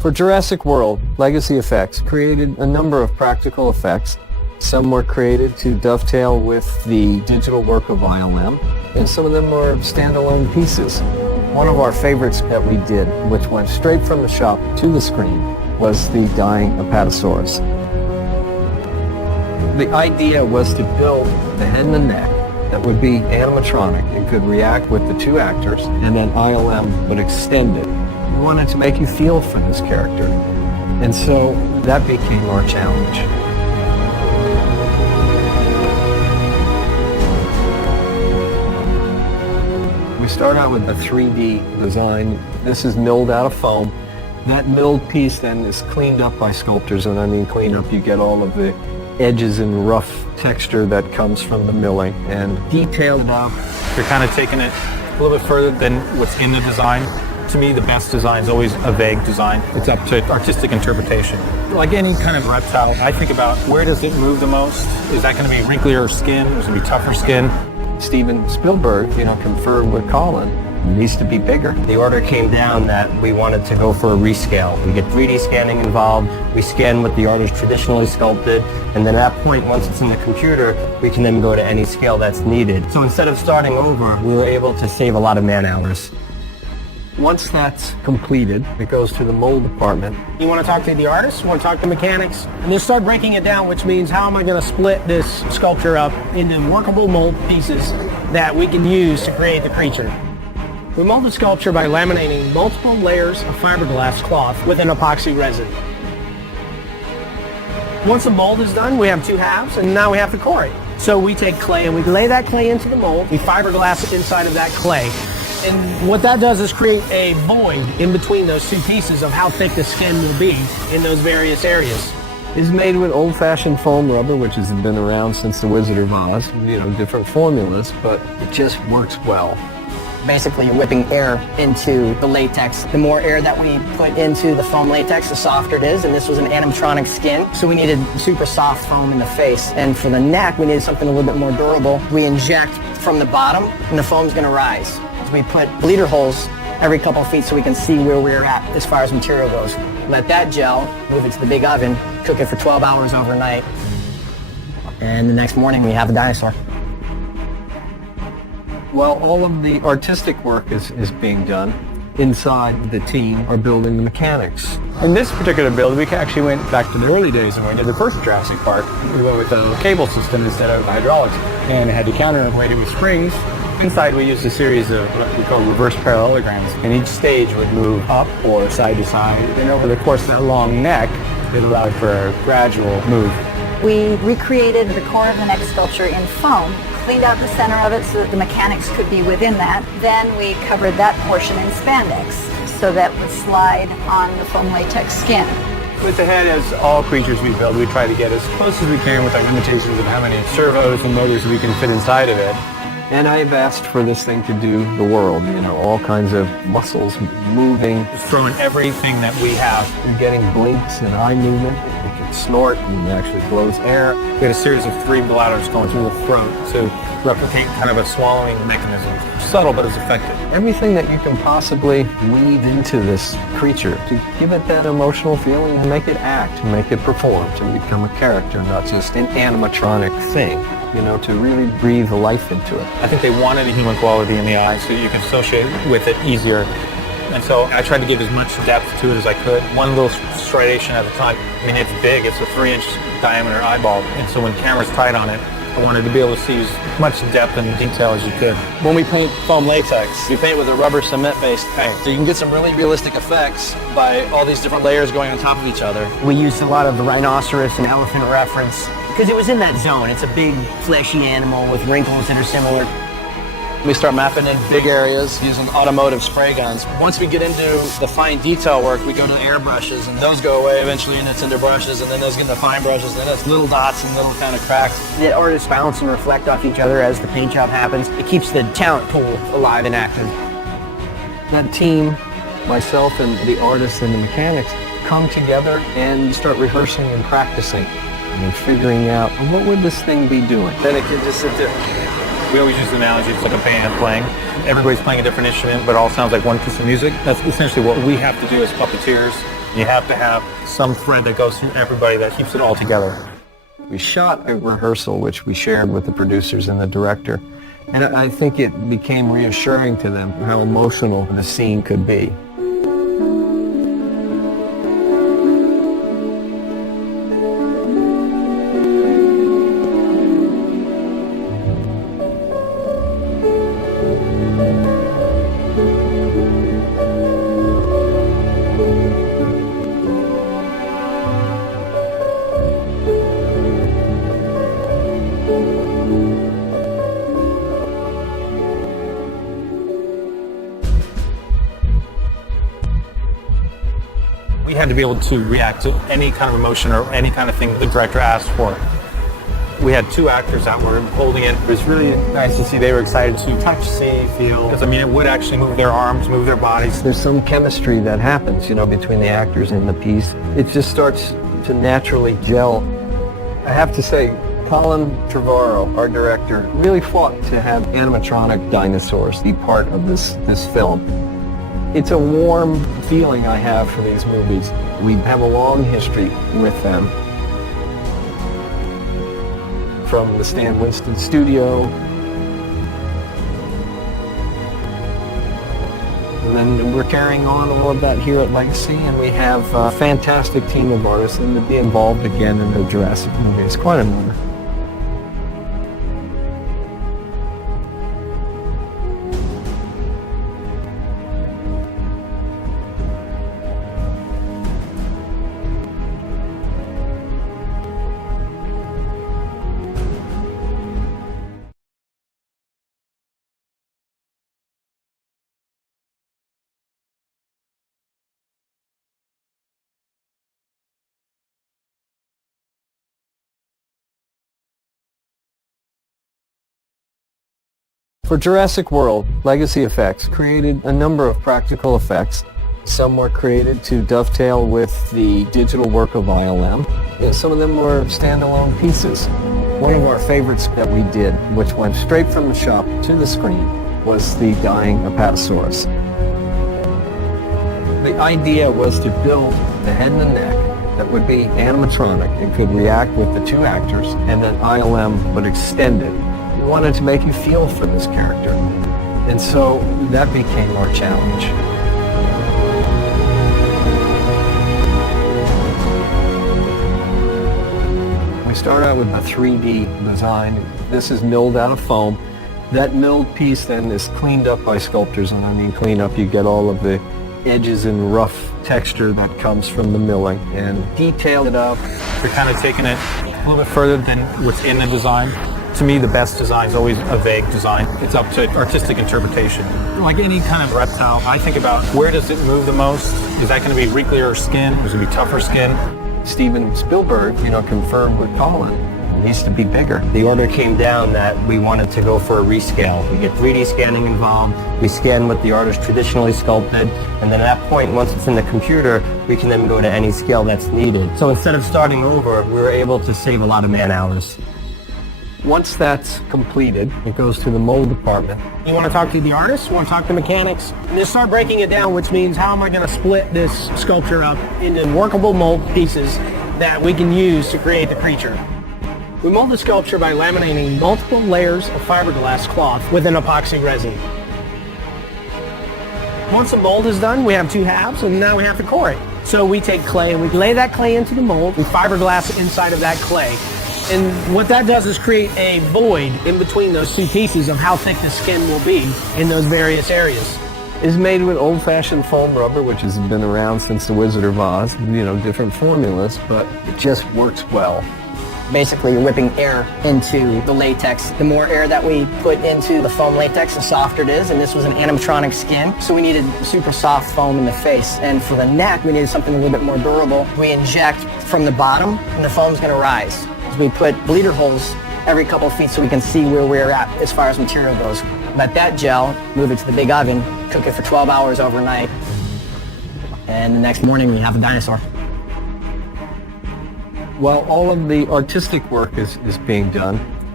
For Jurassic World, Legacy Effects created a number of practical effects. Some were created to dovetail with the digital work of ILM, and some of them were standalone pieces. One of our favorites that we did, which went straight from the shop to the screen, was the dying Apatosaurus. The idea was to build the head and the neck that would be animatronic and could react with the two actors, and then ILM would extend it. We wanted to make you feel for this character, and so that became our challenge. We start out with a 3D design. This is milled out of foam. That milled piece then is cleaned up by sculptors, and I mean clean up, you get all of the edges and rough texture that comes from the milling and detailed out. You're kind of taking it a little bit further than what's in the design. To me, the best design is always a vague design. It's up to artistic interpretation. Like any kind of reptile, I think about where does it move the most? Is that going to be wrinklier skin? Is it going to be tougher skin? Steven Spielberg, conferred with Colin. It needs to be bigger. The order came down that we wanted to go for a rescale. We get 3D scanning involved, we scan what the artist traditionally sculpted, and then at that point, once it's in the computer, we can then go to any scale that's needed. So instead of starting over, we were able to save a lot of man hours. Once that's completed, it goes to the mold department. You want to talk to the artist, you want to talk to mechanics, and then start breaking it down, which means how am I going to split this sculpture up into workable mold pieces that we can use to create the creature. We mold the sculpture by laminating multiple layers of fiberglass cloth with an epoxy resin. Once the mold is done, we have two halves, and now we have to core it. So we take clay and we lay that clay into the mold, we fiberglass it inside of that clay. And what that does is create a void in between those two pieces of how thick the skin will be in those various areas. It's made with old-fashioned foam rubber, which has been around since the Wizard of Oz. Different formulas, but it just works well. Basically, you're whipping air into the latex. The more air that we put into the foam latex, the softer it is, and this was an animatronic skin, so we needed super soft foam in the face. And for the neck, we needed something a little bit more durable. We inject from the bottom, and the foam's gonna rise. So we put bleeder holes every couple of feet so we can see where we're at as far as material goes. Let that gel, move it to the big oven, cook it for 12 hours overnight, and the next morning we have the dinosaur. Well, all of the artistic work is being done. Inside the team are building the mechanics. In this particular build, we actually went back to the early days when we did the first Jurassic Park. We went with a cable system instead of hydraulics, and it had the counterweighted with springs. Inside, we used a series of what we call reverse parallelograms, and each stage would move up or side to side. And over the course of that long neck, it allowed for a gradual move. We recreated the core of the neck sculpture in foam, cleaned out the center of it so that the mechanics could be within that. Then we covered that portion in spandex so that would slide on the foam latex skin. With the head, as all creatures we build, we try to get as close as we can with our limitations of how many servos and motors we can fit inside of it. And I've asked for this thing to do the world, all kinds of muscles moving. Just throwing everything that we have. You're getting blinks and eye movement. It can snort and it actually blows air. We had a series of 3 bladders going through the throat to replicate kind of a swallowing mechanism. Subtle, but it's effective. Everything that you can possibly weave into this creature to give it that emotional feeling, to make it act, to make it perform, to become a character, not just an animatronic thing. To really breathe life into it. I think they wanted a human quality in the eye so you can associate with it easier. And so I tried to give as much depth to it as I could. One little striation at a time. I mean, it's big. It's a 3-inch diameter eyeball. And so when camera's tight on it, I wanted to be able to see as much depth and detail as you could. When we paint foam latex, we paint with a rubber cement-based paint. So you can get some really realistic effects by all these different layers going on top of each other. We used a lot of the rhinoceros and elephant reference because it was in that zone. It's a big, fleshy animal with wrinkles that are similar. We start mapping in big areas using automotive spray guns. Once we get into the fine detail work, we go to air brushes, and those go away eventually, and it's into brushes, and then those get into fine brushes, and then it's little dots and little kind of cracks. The artists bounce and reflect off each other as the paint job happens. It keeps the talent pool alive and active. That team, myself and the artists and the mechanics, come together and start rehearsing and practicing and figuring out what would this thing be doing. Then it can just sit there. We always use the analogy, it's like a band playing. Everybody's playing a different instrument, but it all sounds like one piece of music. That's essentially what we have to do as puppeteers You have to have some thread that goes through everybody that keeps it all together. We shot a rehearsal which we shared with the producers and the director, and I think it became reassuring to them how emotional the scene could be. We had to be able to react to any kind of emotion or any kind of thing the director asked for. We had two actors that were holding it. It was really nice to see they were excited to touch, see, feel. Because, I mean, it would actually move their arms, move their bodies. There's some chemistry that happens, between the actors in the piece. It just starts to naturally gel. I have to say, Colin Trevorrow, our director, really fought to have animatronic dinosaurs be part of this film. It's a warm feeling I have for these movies. We have a long history with them. From the Stan Winston studio. And then we're carrying on all of that here at Legacy, and we have a fantastic team of artists, and to be involved again in the Jurassic movie is quite an honor. For Jurassic World, Legacy Effects created a number of practical effects. Some were created to dovetail with the digital work of ILM, and some of them were standalone pieces. One of our favorites that we did, which went straight from the shop to the screen, was the dying Apatosaurus. The idea was to build the head and the neck that would be animatronic and could react with the two actors, and then ILM would extend it. We wanted to make you feel for this character, and so that became our challenge. We start out with a 3D design. This is milled out of foam. That milled piece then is cleaned up by sculptors, and I mean clean up, you get all of the edges and rough texture that comes from the milling, and detail it up. We're kind of taking it a little bit further than what's in the design. To me, the best design is always a vague design. It's up to artistic interpretation. Like any kind of reptile, I think about where does it move the most? Is that going to be wrinklier skin? Is it going to be tougher skin? Steven Spielberg, confirmed with Colin. It needs to be bigger. The order came down that we wanted to go for a rescale. We get 3D scanning involved. We scan what the artist traditionally sculpted, and then at that point, once it's in the computer, we can then go to any scale that's needed. So instead of starting over, we were able to save a lot of man hours. Once that's completed, it goes to the mold department. You want to talk to the artists, you want to talk to mechanics, and then start breaking it down, which means how am I going to split this sculpture up into workable mold pieces that we can use to create the creature. We mold the sculpture by laminating multiple layers of fiberglass cloth with an epoxy resin. Once the mold is done, we have two halves, and now we have to core it. So we take clay and we lay that clay into the mold, we fiberglass inside of that clay. And what that does is create a void in between those two pieces of how thick the skin will be in those various areas. It's made with old-fashioned foam rubber, which has been around since the Wizard of Oz. Different formulas, but it just works well. Basically, you're whipping air into the latex. The more air that we put into the foam latex, the softer it is, and this was an animatronic skin, so we needed super soft foam in the face. And for the neck, we needed something a little bit more durable. We inject from the bottom, and the foam's going to rise. We put bleeder holes every couple of feet so we can see where we're at as far as material goes. Let that gel, move it to the big oven, cook it for 12 hours overnight, and the next morning we have a dinosaur. While all of the artistic work is being done,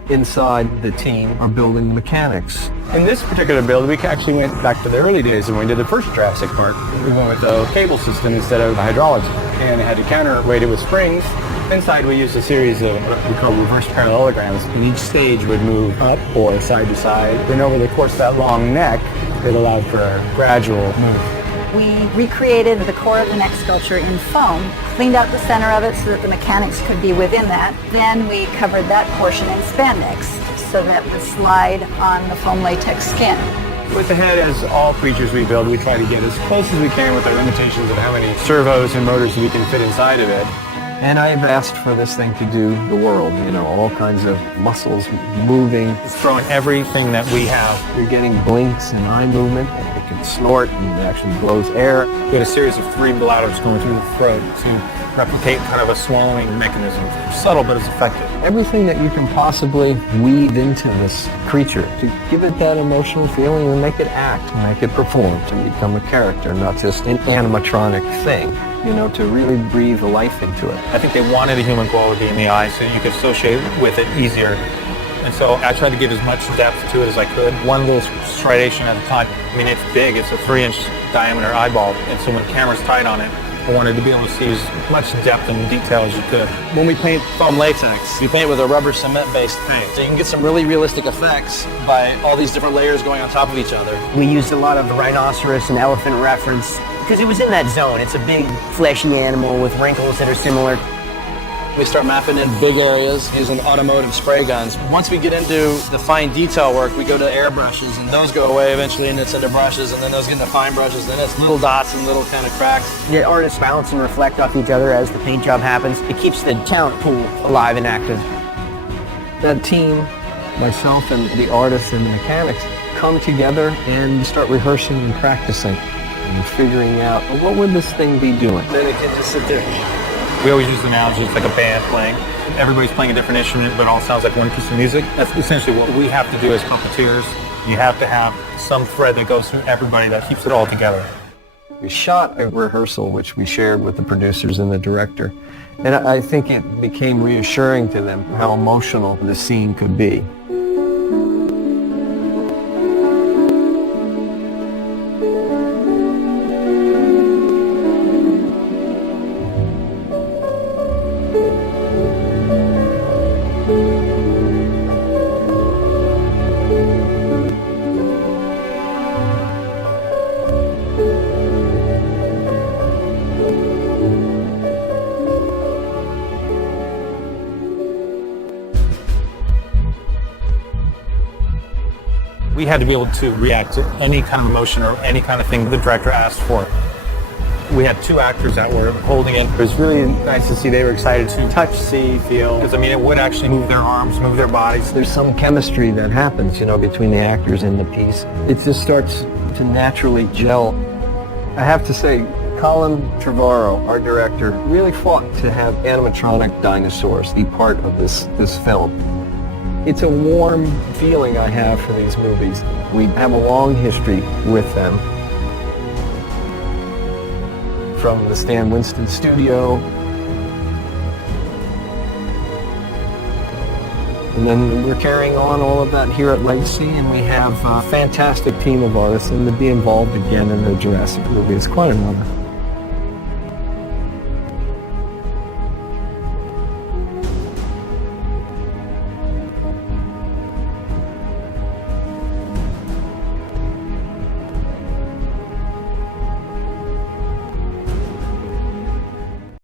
inside the team are building mechanics. In this particular build, we actually went back to the early days when we did the first Jurassic Park. We went with a cable system instead of hydraulics, and it had a counterweighted with springs. Inside, we used a series of what we call reverse parallelograms, and each stage would move up or side to side. Then over the course of that long neck, it allowed for a gradual move. We recreated the core of the neck sculpture in foam, cleaned out the center of it so that the mechanics could be within that. Then we covered that portion in spandex so that it would slide on the foam latex skin. With the head, as all creatures we build, we try to get as close as we can with the limitations of how many servos and motors we can fit inside of it. And I've asked for this thing to do the world, all kinds of muscles moving. It's throwing everything that we have. You're getting blinks and eye movement. It can snort and it actually blows air. We had a series of 3 bladders going through the throat to replicate kind of a swallowing mechanism. Subtle, but it's effective. Everything that you can possibly weave into this creature to give it that emotional feeling and make it act, make it perform, to become a character, not just an animatronic thing. To really breathe life into it. I think they wanted a human quality in the eye so you could associate with it easier. And so I tried to give as much depth to it as I could. One little striation at a time. I mean, it's big. It's a 3-inch diameter eyeball. And so when the camera's tight on it, I wanted to be able to see as much depth and detail as you could. When we paint foam latex, we paint with a rubber cement-based paint. So you can get some really realistic effects by all these different layers going on top of each other. We used a lot of the rhinoceros and elephant reference because it was in that zone. It's a big, fleshy animal with wrinkles that are similar. We start mapping in big areas using automotive spray guns. Once we get into the fine detail work, we go to airbrushes, and those go away eventually, and it's into brushes, and then those get into fine brushes, and then it's little dots and little kind of cracks. Yeah, artists bounce and reflect off each other as the paint job happens. It keeps the talent pool alive and active. That team, myself and the artists and the mechanics, come together and start rehearsing and practicing and figuring out, what would this thing be doing? Then it can just sit there. We always use the analogy, it's like a band playing. Everybody's playing a different instrument, but it all sounds like one piece of music. That's essentially what we have to do as puppeteers. You have to have some thread that goes through everybody that keeps it all together. We shot a rehearsal, which we shared with the producers and the director. And I think it became reassuring to them how emotional the scene could be. We had to be able to react to any kind of emotion or any kind of thing the director asked for. We had 2 actors that were holding it. It was really nice to see they were excited to touch, see, feel. Because, it would actually move their arms, move their bodies. There's some chemistry that happens, between the actors in the piece. It just starts to naturally gel. I have to say, Colin Trevorrow, our director, really fought to have animatronic dinosaurs be part of this film. It's a warm feeling I have for these movies. We have a long history with them. From the Stan Winston studio. And then we're carrying on all of that here at Legacy, and we have a fantastic team of artists, and to be involved again in the Jurassic movie is quite an honor.